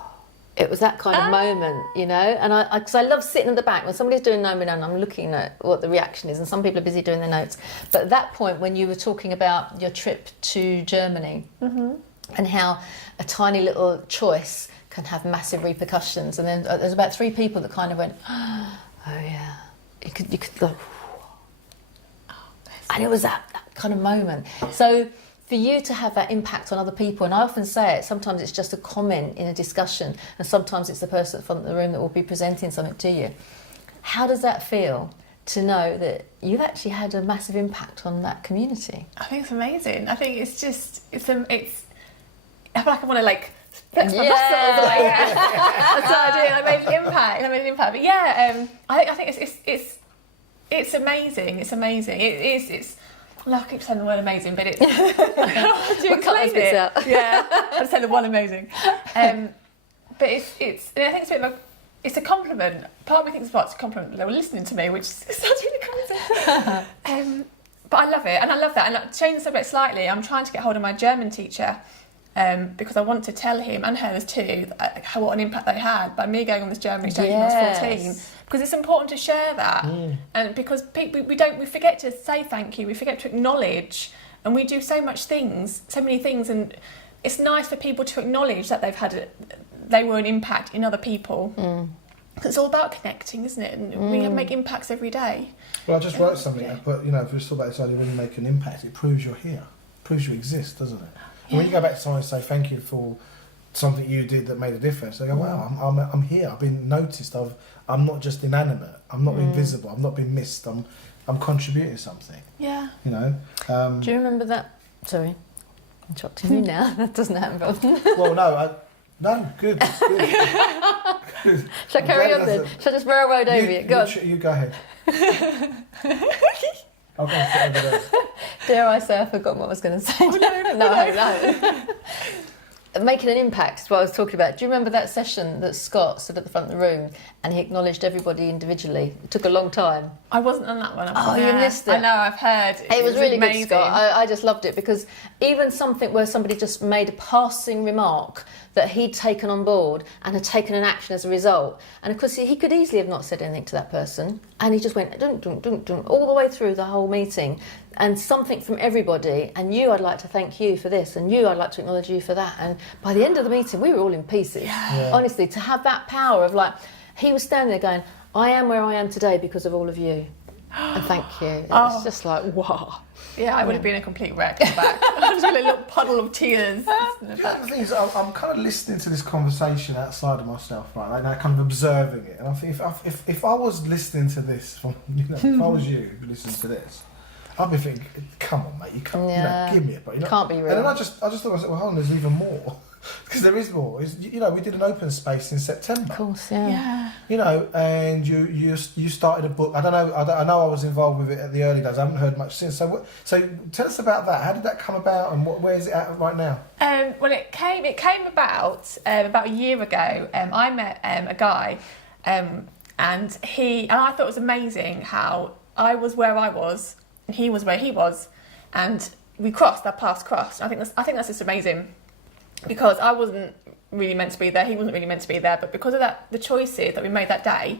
It was that kind of moment, you know, and because I love sitting at the back when somebody's doing Know and Be Known, I'm looking at what the reaction is, and some people are busy doing their notes. But at that point, when you were talking about your trip to Germany and how a tiny little choice can have massive repercussions, and then there's about 3 people that kind of went, oh yeah, you could go, and it was that kind of moment. So for you to have that impact on other people, and I often say it, sometimes it's just a comment in a discussion, and sometimes it's the person at the front of the room that will be presenting something to you. How does that feel to know that you've actually had a massive impact on that community? I think it's amazing. I think it's just, I feel like I want to like flex my muscles. That's what I do. I made an impact. But yeah, I think it's amazing. It's amazing. It's. Well, I keep saying the word amazing, but it's. We'll cut those bits out. Yeah, I just say the one amazing. But it's. And I think it's a bit like, it's a compliment. Part of me thinks it's a compliment. They were listening to me, which sounds really crazy. But I love it, and I love that. And to change the subject slightly, I'm trying to get hold of my German teacher because I want to tell him and hers too what an impact they had by me going on this German exchange when I was 14. Because it's important to share that, and because we forget to say thank you, we forget to acknowledge, and we do so many things, and it's nice for people to acknowledge that they were an impact in other people. It's all about connecting, isn't it? And we make impacts every day. Well, I just wrote something, but you know, if we talk about this idea, when you make an impact, it proves you're here, proves you exist, doesn't it? And when you go back to someone and say thank you for something you did that made a difference, they go, wow, I'm here, I've been noticed, I'm not just inanimate, I'm not invisible, I'm not being missed, I'm contributing something. Yeah. You know? Do you remember that? Sorry, interrupting you now. That doesn't happen often. Well, no, good. Shall I carry on then? Shall I just railroad over you? Go on. You go ahead. I'll go and sit over there. Dare I say I forgot what I was going to say? No. Making an impact is what I was talking about. Do you remember that session that Scott stood at the front of the room and he acknowledged everybody individually? It took a long time. I wasn't on that one. You missed it. I know, I've heard. It was really amazing. good, Scott. I just loved it because even something where somebody just made a passing remark that he'd taken on board and had taken an action as a result. And of course, he could easily have not said anything to that person. And he just went, dun, dun, dun, dun, all the way through the whole meeting. And something from everybody. And you, I'd like to thank you for this. And you, I'd like to acknowledge you for that. And by the end of the meeting, we were all in pieces. Yeah. Honestly, to have that power of like, he was standing there going, I am where I am today because of all of you. And thank you. It was just like, wow. Yeah, I would have been a complete wreck in the back. I was in a little puddle of tears. The thing is, I'm kind of listening to this conversation outside of myself, right? Like, kind of observing it. And I think if I was listening to this, from, if I was you listening to this, I'd be thinking, come on, mate, you can't, give me it. But can't be real. And then I just thought, well, hold on, there's even more. Because there is more. We did an open space in September. Of course, yeah. And you started a book. I don't know. I know I was involved with it at the early days. I haven't heard much since. So tell us about that. How did that come about, and where is it at right now? Well, it came about a year ago. I met a guy, and I thought it was amazing how I was where I was, and he was where he was, and our paths crossed. I think that's just amazing. Because I wasn't really meant to be there, he wasn't really meant to be there, but because of that, the choices that we made that day,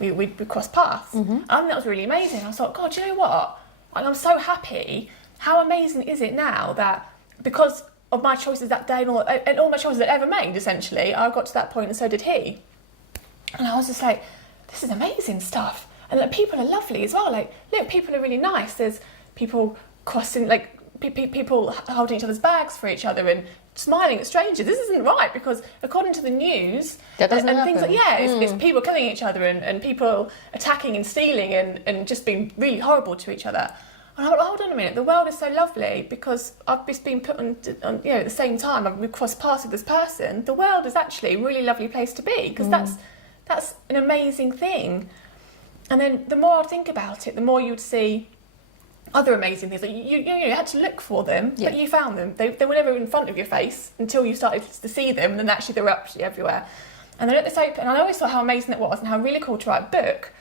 we crossed paths. Mm-hmm. I think that was really amazing. I thought, God, do you know what? I'm so happy. How amazing is it now that because of my choices that day and all my choices that I ever made, essentially, I got to that point and so did he. And I was just like, this is amazing stuff. And like, people are lovely as well. Like, look, people are really nice. There's people crossing, like, people holding each other's bags for each other and smiling at strangers. This isn't right because according to the news that doesn't and happen. Things like it's people killing each other and people attacking and stealing and just being really horrible to each other. And I thought, hold on a minute, the world is so lovely because I've just been put on at the same time we've crossed paths with this person. The world is actually a really lovely place to be because that's an amazing thing. And then the more I think about it, the more you'd see other amazing things. Like you had to look for them, but you found them. They were never in front of your face until you started to see them, and then actually they were actually everywhere. And then at this open, and I always thought how amazing it was and how really cool to write a book.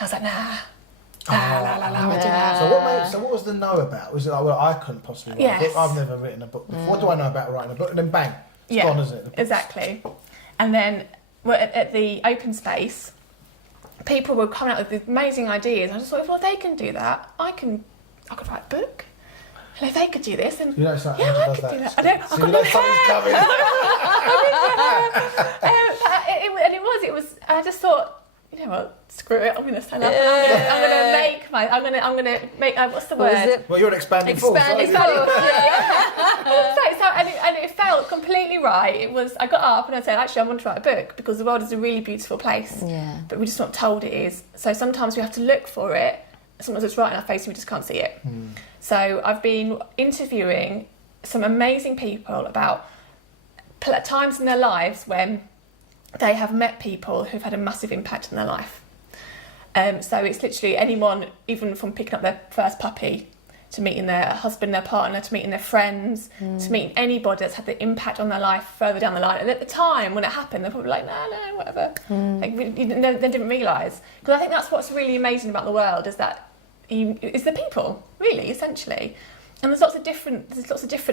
I was like, nah, So what was the no about? Was it like, well, I couldn't possibly write a book. I've never written a book before. What do I know about writing a book? And then bang, it's gone, isn't it? Exactly. And then at the open space, people were coming out with these amazing ideas. I just thought, well, if they can do that, I could write a book. And if they could do this, then I could do that. I know. I've got no hair. And it was. I just thought, you know what? Screw it. I'm going to stand up. I'm going to make. What's the word? Well, you're an expanding force. And it felt completely right. It was. I got up and I said, actually, I want to write a book because the world is a really beautiful place. Yeah. But we're just not told it is. So sometimes we have to look for it. Sometimes it's right in our face and we just can't see it. So I've been interviewing some amazing people about times in their lives when they have met people who've had a massive impact on their life. So it's literally anyone, even from picking up their first puppy to meeting their husband, their partner, to meeting their friends, to meeting anybody that's had the impact on their life further down the line. And at the time when it happened, they're probably like, no, whatever. Like, they didn't realise. Because I think that's what's really amazing about the world is that it's the people, really, essentially. And there's lots of different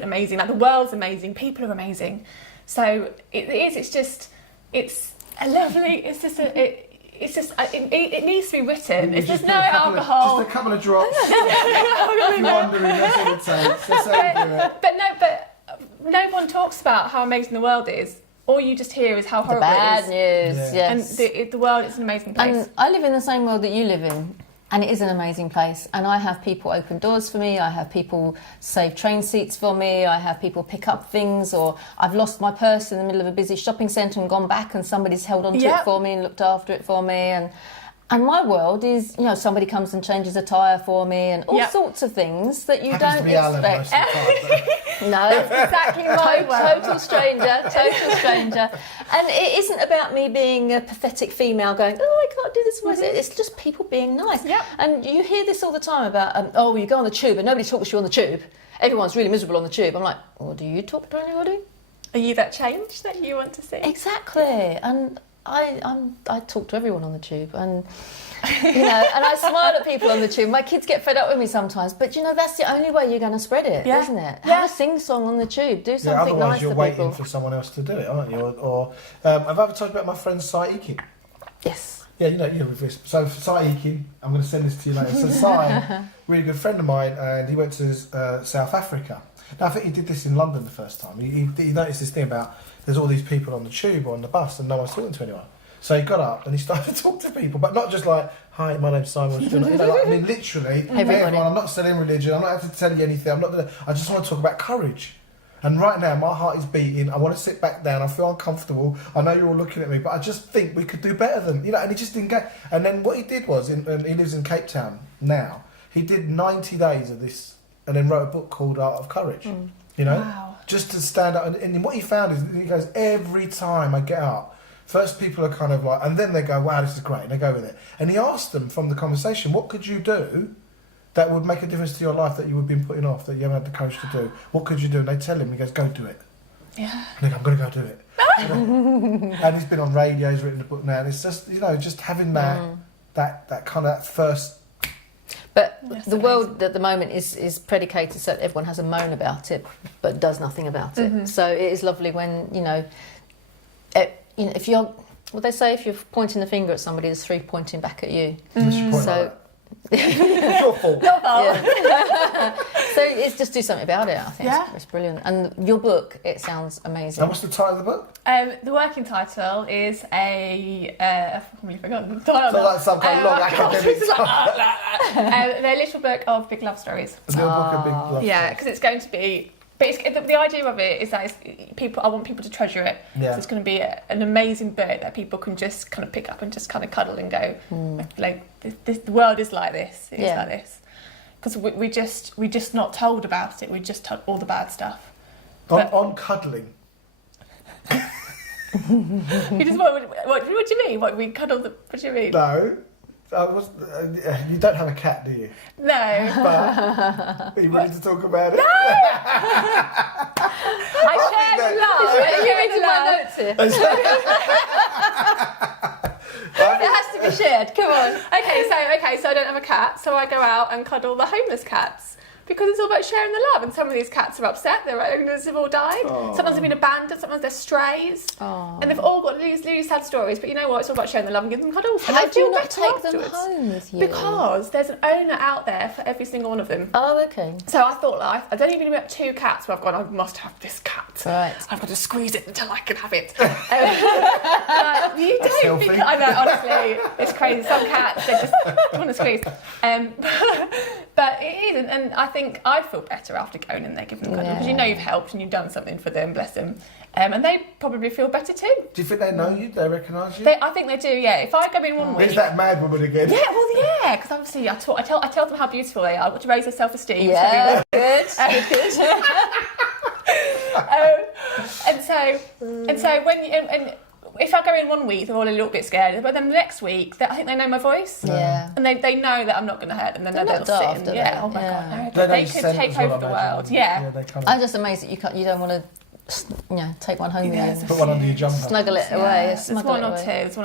amazing, like the world's amazing, people are amazing. So it needs to be written. There's no alcohol. Just a couple of drops. Wandering, that's all it takes. But no one talks about how amazing the world is. All you just hear is how horrible it is. Bad news, yes. And the world is an amazing place. And I live in the same world that you live in. And it is an amazing place. And I have people open doors for me. I have people save train seats for me. I have people pick up things. Or I've lost my purse in the middle of a busy shopping centre and gone back and somebody's held onto it for me and looked after it for me. And my world is, somebody comes and changes a tyre for me and all sorts of things that you don't expect. No, it's exactly my world. Total stranger. And it isn't about me being a pathetic female going, I can't do this. It's just people being nice. Yep. And you hear this all the time about, you go on the tube and nobody talks to you on the tube. Everyone's really miserable on the tube. I'm like, well, do you talk to anybody? Are you that change that you want to see? Exactly. And I talk to everyone on the tube and and I smile at people on the tube. My kids get fed up with me sometimes, but that's the only way you're going to spread it, isn't it? Have a sing-song on the tube, do something nice for people. Otherwise you're waiting for someone else to do it, aren't you? Or I've ever talked about my friend Sai Ekin. Yes. Yeah, so for Sai Ekin, I'm going to send this to you later. So Sai, really good friend of mine, and he went to South Africa. Now I think he did this in London the first time. He noticed this thing about there's all these people on the tube or on the bus and no one's talking to anyone. So he got up and he started to talk to people, but not just like, hi, my name's Simon. You know, like, I mean, literally, hey everyone, I'm not selling religion, I'm not having to tell you anything, I just want to talk about courage. And right now, my heart is beating, I want to sit back down, I feel uncomfortable, I know you're all looking at me, but I just think we could do better than, you know, and he just didn't get. And then what he did was, and he lives in Cape Town now, he did 90 days of this and then wrote a book called Art of Courage, you know, just to stand up. And what he found is, he goes, every time I get up, first people are kind of like, and then they go, wow, this is great, and they go with it. And he asked them from the conversation, what could you do that would make a difference to your life that you would been putting off, that you haven't had the courage to do? What could you do? And they tell him, he goes, go do it. Yeah. And they go, I'm going to go do it. And he's been on radio, he's written a book now, and it's just, you know, just having that kind of first. But the world at the moment is predicated so that everyone has a moan about it, but does nothing about it. So it is lovely when, you know, if you're, what they say, if you're pointing the finger at somebody, there's 3 pointing back at you. So it's your fault. Yeah. So it's just do something about it. I think it's brilliant. And your book, it sounds amazing. And what's the title of the book? The working title is I've probably forgotten the title. So like some kind of long academic title. The Little Book of Big Love Stories. The Little Book of Big Love Stories. Yeah, because it's going to be. But the idea of it is that I want people to treasure it. Yeah. So it's going to be an amazing book that people can just kind of pick up and just kind of cuddle and go, like, the world is like this. It is like this. Because we just not told about it. We just told all the bad stuff. On cuddling. You just what do you mean? What do you mean? No. You don't have a cat, do you? No. But are you ready to talk about it? No! I shared love. Are you reading my notes here? It has to be shared. Come on. Okay, so I don't have a cat, so I go out and cuddle the homeless cats. Because it's all about sharing the love, and some of these cats are upset, their owners have all died. Sometimes they've been abandoned, sometimes they're strays. And they've all got really sad stories, but you know what, it's all about sharing the love and giving them cuddles. How do you not take them home with you? Because there's an owner out there for every single one of them. Oh, okay. So I thought, like, I've only been about 2 cats where I've gone, I must have this cat. Right. I've got to squeeze it until I can have it. You don't think, I know, honestly, it's crazy. Some cats, they just want to squeeze. But it is, and I think I feel better after going in there giving them cuddles, because you know you've helped and you've done something for them, bless them. And they probably feel better too. Do you think they know you? They recognise you? I think they do, yeah. If I go in one week... There's that mad woman again. Yeah, well, yeah, because obviously I tell them how beautiful they are, to raise their self-esteem. Yeah, good. And so when you... if I go in one week, they're all a little bit scared, but then the next week, I think they know my voice. Yeah. And they know that I'm not going to hurt them. Then they'll sit and, oh my God, They they could take over the world. Yeah. I'm just amazed that you don't want to, take one home with you. Put one under your jumper. Snuggle it away. There's one or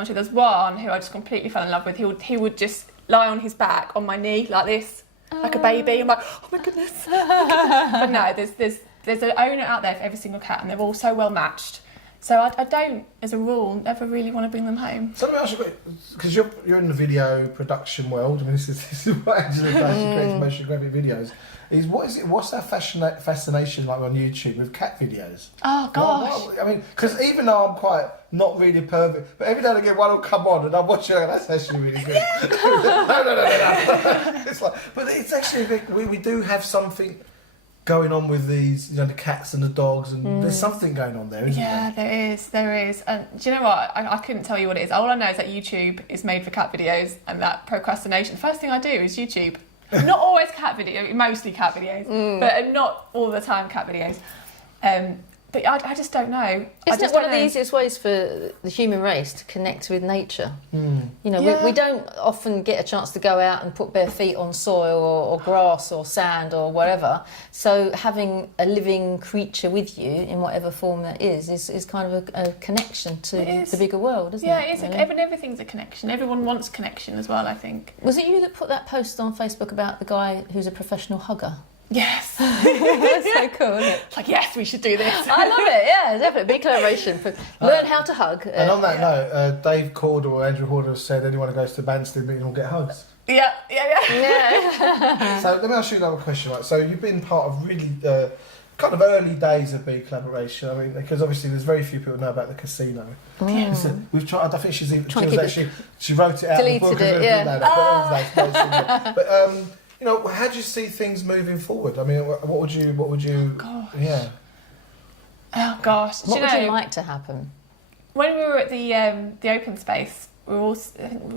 two. There's one who I just completely fell in love with. He would just lie on his back on my knee like this, like a baby. I'm like, oh my goodness. But no, there's an owner out there for every single cat, and they're all so well matched. So I don't, as a rule, ever really want to bring them home. So let me ask you, because you're in the video production world. I mean, this is what Angela does. She creates motion graphic videos. What's that fascination like on YouTube with cat videos? Oh gosh! I mean, because even though I'm quite not really perfect, but every now and again one will come on and I'm watching it. That's actually really good. no. It's like, but it's actually we do have something going on with these, the cats and the dogs, and there's something going on there, isn't there? Yeah, there is. And do you know what? I couldn't tell you what it is. All I know is that YouTube is made for cat videos, and that procrastination. The first thing I do is YouTube. Not always cat videos, mostly cat videos, but not all the time cat videos. But I just don't know. Isn't it one of the easiest ways for the human race to connect with nature? We don't often get a chance to go out and put bare feet on soil or grass or sand or whatever. So having a living creature with you in whatever form that is kind of a connection to the bigger world, isn't it? Yeah, it is. Really? Everything's a connection. Everyone wants connection as well, I think. Was it you that put that post on Facebook about the guy who's a professional hugger? Yes. So cool, isn't it? It's like, yes, we should do this. I love it, yeah, definitely. BeCollaboration. Learn how to hug. And on that note, Dave Corder or Andrew Horder said anyone who goes to Banstead meeting will get hugs. Yeah. So let me ask you another question. Right? So you've been part of really kind of early days of BeCollaboration. I mean, because obviously there's very few people know about the casino. So we've tried. I think she wrote it out. Deleted in the book it, yeah. But you know, how do you see things moving forward? I mean, what would you? Gosh. Yeah. Oh gosh. What would you like to happen? When we were at the open space, we were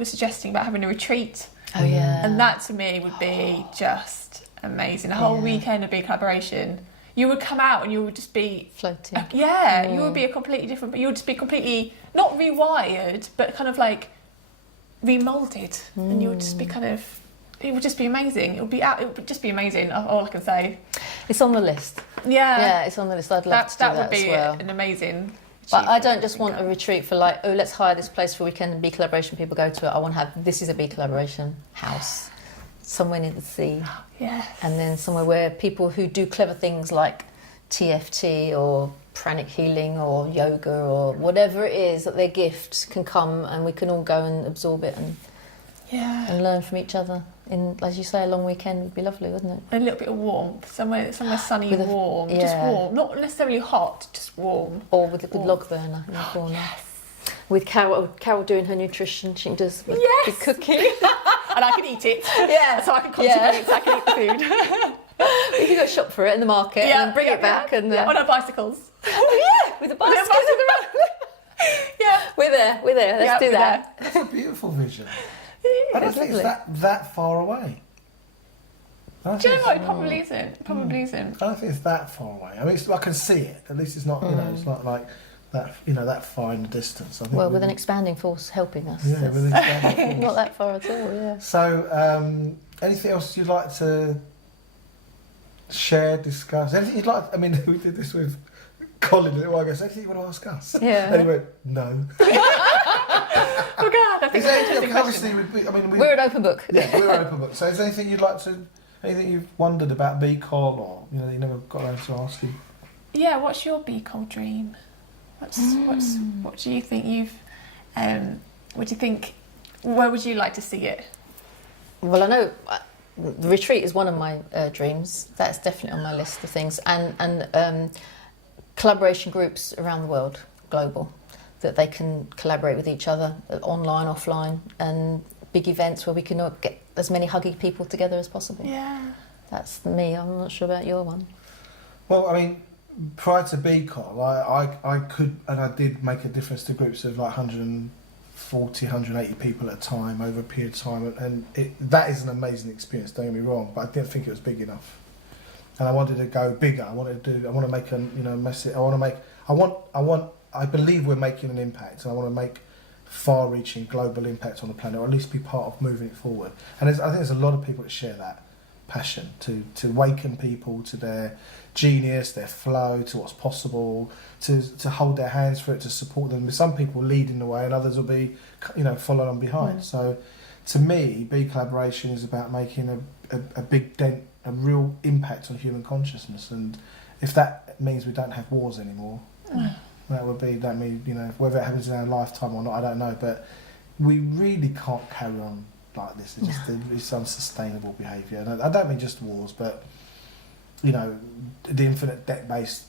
suggesting about having a retreat. Oh yeah. And that to me would be just amazing. A whole weekend of BeCollaboration. You would come out and you would just be floating. You would be a completely different. But you would just be completely not rewired, but kind of like remoulded, and you would just be kind of. It would just be amazing. It would just be amazing. All I can say. It's on the list. Yeah. Yeah, it's on the list. I'd love to do that would be as well. an amazing. But I don't just want a retreat for like, oh, let's hire this place for a weekend and BeCollaboration people go to it. I want to have, this is a BeCollaboration house, somewhere near the sea. Yeah. And then somewhere where people who do clever things like TFT or pranic healing or yoga or whatever it is that their gift can come and we can all go and absorb it and learn from each other. In, as you say, a long weekend would be lovely, wouldn't it? A little bit of warmth, somewhere sunny, warm, yeah. just warm, not necessarily hot, just warm. Or with a log burner in the corner. Yes. With Carol doing her nutrition, she can just be cooking. And I can eat it. Yeah. So I can contribute, so I can eat the food. You can go shop for it in the market and then bring it back. And on our bicycles. Oh yeah, with a bicycle. Yeah. We're there. Let's do that. That's a beautiful vision. I don't It's think lovely. it's that far away. Do you know what? It probably isn't. I don't think it's that far away. I mean, I can see it. At least it's not. You know, it's not like that. You know, that far in the distance. I think Well, with an expanding force helping us. Yeah, with an expanding force. Not that far at all. Yeah. So, anything else you'd like to share, discuss? Anything you'd like? I mean, we did this with Colin a little while ago. So anything you want to ask us? Yeah. And he went, no. Oh God, I think Is that's there an anything, interesting obviously, question. we're We're an open book. Yeah, we're an open book. So is there anything you'd like to, anything you've wondered about BeColl or, you know, you never got around to asking? Yeah, what's your BeColl dream? What do you think what do you think, where would you like to see it? Well, I know the retreat is one of my dreams. That's definitely on my list of things. And collaboration groups around the world, global, that they can collaborate with each other, online, offline, and big events where we can get as many huggy people together as possible. Yeah. That's me. I'm not sure about your one. Well, I mean, prior to BeColl, I could, and I did make a difference to groups of like 140, 180 people at a time over a period of time, and that is an amazing experience, don't get me wrong, but I didn't think it was big enough. And I wanted to go bigger. I want to make a, you know, message. I believe we're making an impact, and I want to make far-reaching global impact on the planet, or at least be part of moving it forward. And I think there's a lot of people that share that passion to awaken people to their genius, their flow, to what's possible, to hold their hands for it, to support them. Some people leading the way, and others will be, you know, following on behind. So, to me, BeCollaboration is about making a big dent, a real impact on human consciousness. And if that means we don't have wars anymore. That means, you know, whether it happens in our lifetime or not, I don't know, but we really can't carry on like this. It's unsustainable behaviour. And I don't mean just wars, but, you know, the infinite debt-based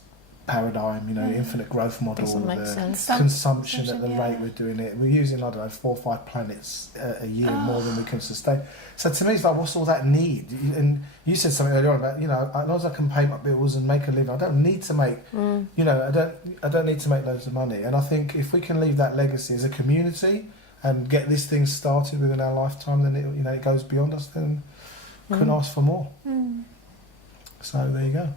paradigm, you know, infinite growth model, the consumption at the rate we're doing it. We're using, I don't know, 4 or 5 planets a year more than we can sustain. So to me, it's like, what's all that need? And you said something earlier on about, you know, as long as I can pay my bills and make a living, I don't need to make, you know, I don't need to make loads of money. And I think if we can leave that legacy as a community and get this thing started within our lifetime, then it, you know, it goes beyond us. Then couldn't ask for more. So there you go.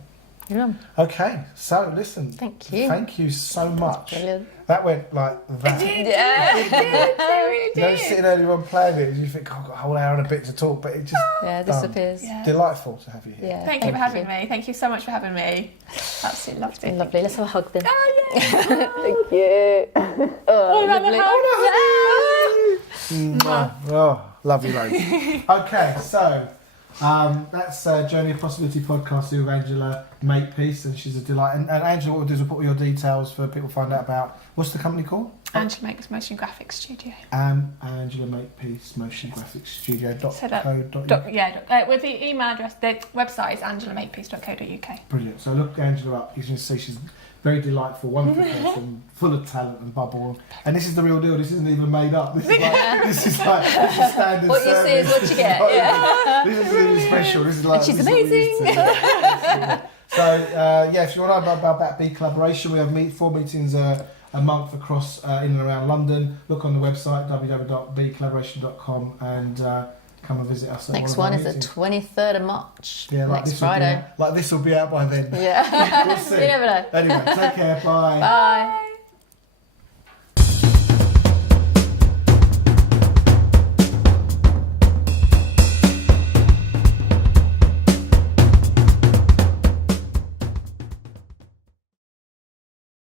Yeah. Okay, so listen. Thank you. Thank you so much. Brilliant. That went like that. It You know, sitting earlier on playing it, you think, oh, I've got a whole hour and a bit to talk, but it just disappears. Yeah. delightful to have you here. Yeah. Thank you for having me. Thank you so much for having me. Absolutely loved it. Lovely. Let's have a hug then. Oh, yeah. Thank you. Oh, lovely. Oh, love you, lady. Okay, so That's Journey of Possibility podcast with Angela Makepeace, and she's a delight. And Angela, what we'll do is we'll put all your details for people to find out about. What's the company called? Angela Makepeace Motion Graphics Studio. Angela Makepeace Motion Graphics Studio.co.uk. With the email address, the website is angelamakepeace.co.uk. Brilliant. So look Angela up. You can see she's very delightful, wonderful person, full of talent and bubble. And this is the real deal. This isn't even made up. This is standard what you see is what you get. Yeah. This is really special. This is like. And she's this is what it is amazing. to- So if you want to know about BeCollaboration, we have 4 meetings a month across in and around London. Look on the website www.becollaboration.com and come and visit us. Next one is the 23rd of March. Yeah, like next this Friday. Like this will be out by then. Yeah. We'll see. You never know. Anyway, take care. Bye. Bye.